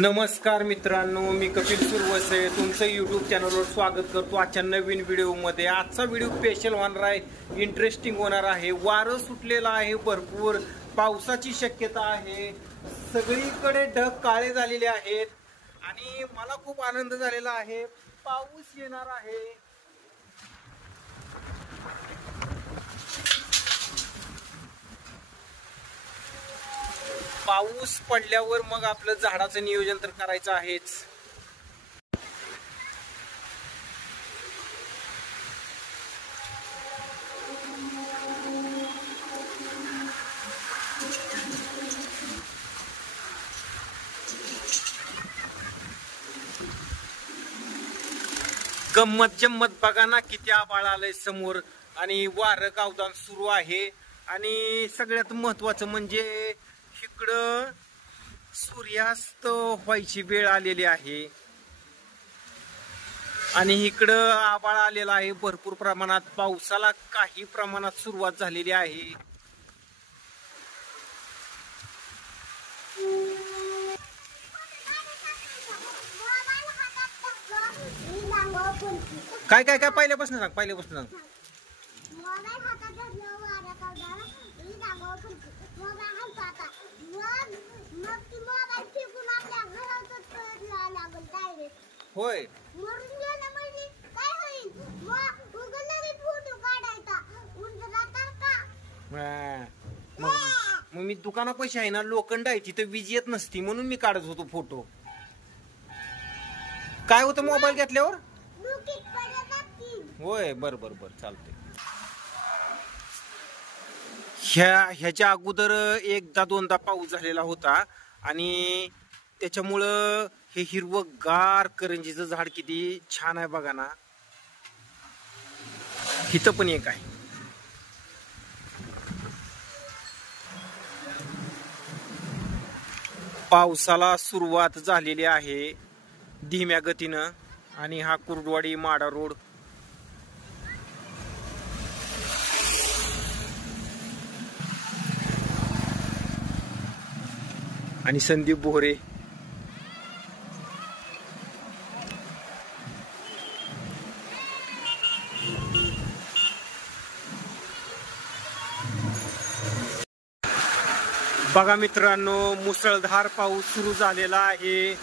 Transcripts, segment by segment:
नमस्कार मित्रांनो, मी कपिल सुरवसे तुमचं यूट्यूब चॅनलवर स्वागत करतो आजच्या नवीन व्हिडिओमध्ये। आजचा व्हिडिओ स्पेशल होणार आहे, इंटरेस्टिंग होणार आहे। वारं सुटलेलं आहे, भरपूर पावसाची शक्यता आहे, सगळीकडे ढग काळे झालेले आहेत आणि मला खूप आनंद झालेला आहे, पाऊस येणार आहे। पाऊस पडल्यावर मग आपलं झाडाचं नियोजन तर करायचं आहेच। गंमत जम्मत बघा ना, किती आभाळ आलंय समोर आणि वारं गावदान सुरू आहे। आणि सगळ्यात महत्वाचं म्हणजे इकडं सूर्यास्त व्हायची वेळ आलेली आहे आणि इकडं आभाळ आलेला आहे भरपूर प्रमाणात। पावसाला काही प्रमाणात सुरुवात झालेली आहे। काय काय काय पहिल्यापासून सांग होय। मग मी दुकाना पैसे आहे ना, लोखंड आहे तिथे वीज येत नसती म्हणून मी काढत होतो फोटो। काय होतं मोबाईल घेतल्यावर? होय, बर बर बर चालतंय। ह्याच्या अगोदर एकदा दोनदा पाऊस झालेला होता आणि त्याच्यामुळं हे हिरवगार करंजीचं झाड किती छान आहे बघा ना। इथं पण एक आहे। पावसाला सुरुवात झालेली आहे धीम्या गतीनं आणि हा कुर्डवाडी माडा रोड आणि संदीप बोहरे बघा मित्रांनो, मुसळधार पाऊस सुरू झालेला आहे।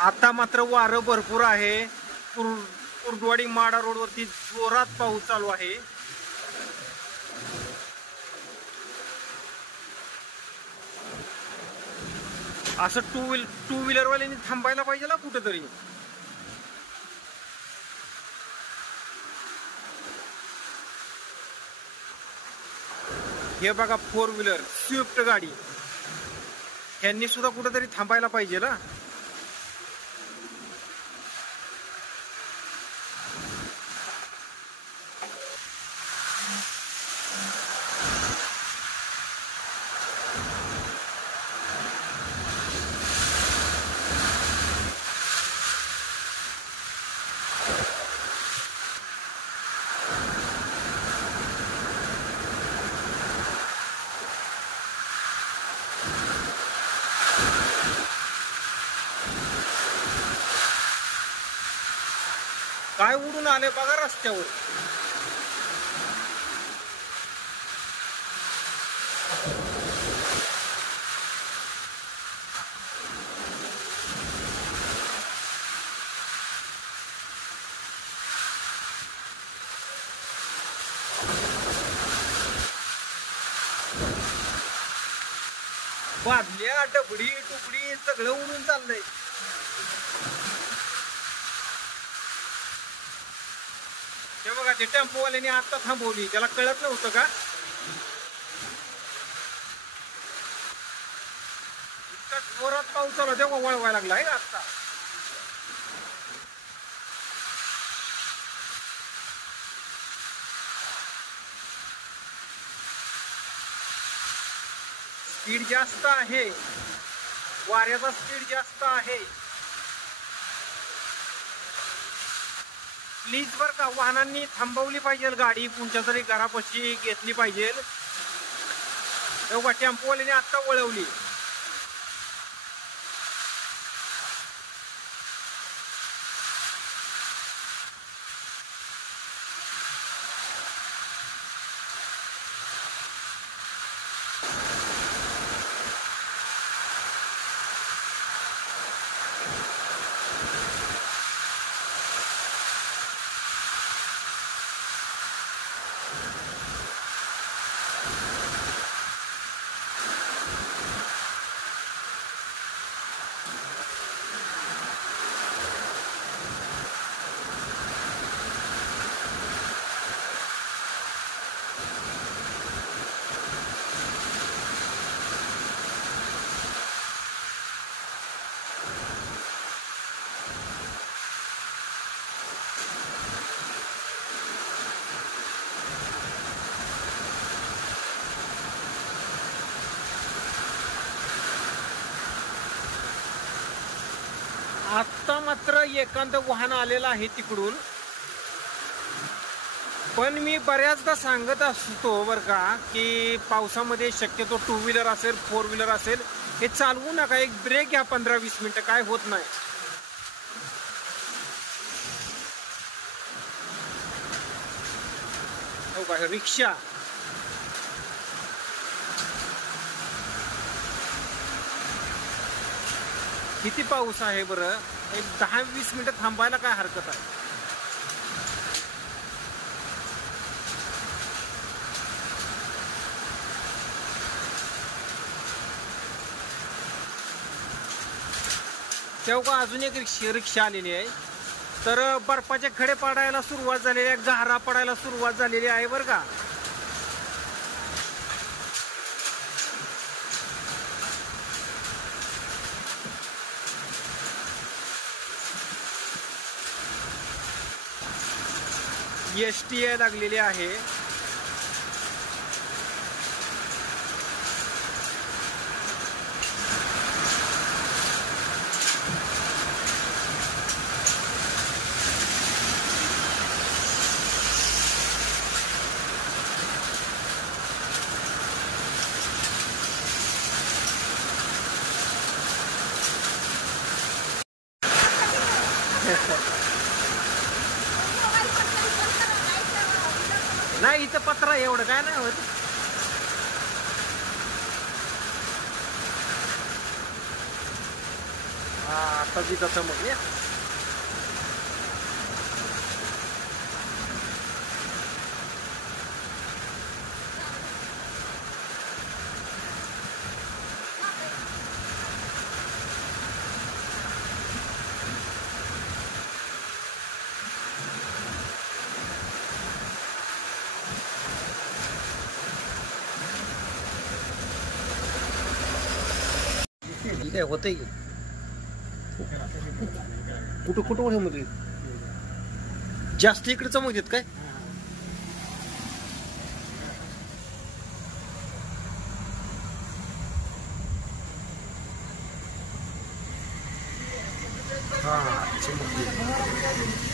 आता मात्र वारं भरपूर आहे। कुर्डवाडी माडा रोड वरती जोरात पाऊस चालू आहे। असं टू व्हीलर वाल्यांनी थांबायला पाहिजे ना कुठेतरी। हे बघा फोर व्हीलर स्विफ्ट गाडी, यांनी सुद्धा कुठेतरी थांबायला पाहिजे ना। काय उडून आले बघा रस्त्यावर। बादल्या डबडी टुकडी सगळं उडून चाललंय। ते बघा, ते टेम्पोवाल्याने आता थांबवली, त्याला कळत नव्हतं का? इतका जोरात पाऊस चालू तेव्हा वळवायला लागला आहे आता। स्पीड जास्त आहे, वाऱ्याचा स्पीड जास्त आहे। प्लीज बर का, वाहनांनी थांबवली पाहिजे गाडी, कोणत्या तरी घरापाशी घेतली पाहिजे। तेव्हा टेम्पोवाल्याने आता वळवली, आत्ता मात्र एखादं वाहन आलेलं आहे तिकडून, पण मी बऱ्याचदा सांगत असतो बरं का की पावसामध्ये शक्यतो 2 व्हीलर असेल 4 व्हीलर असेल हे चालवू नका, एक ब्रेक घ्या 15-20 मिनिटं, काय होत नाही. हो का, रिक्षा किती पाऊस आहे बरं, एक 10-20 मिनिटं थांबायला काय हरकत आहे. तेव्हा अजून एक रिक्षा आलेली आहे. तर बर्फाचे खडे पडायला सुरुवात झालेली आहे, गारा पडायला सुरुवात झालेली आहे बरं का. एसटी यायला लागलेली आहे. नाही इथं पत्रा एवढं काय नाही होत. हा आता तिथं चमकले. काय होतंय की कुठं कुठं मध्ये जास्त इकडे चमक देत काय. हा चमक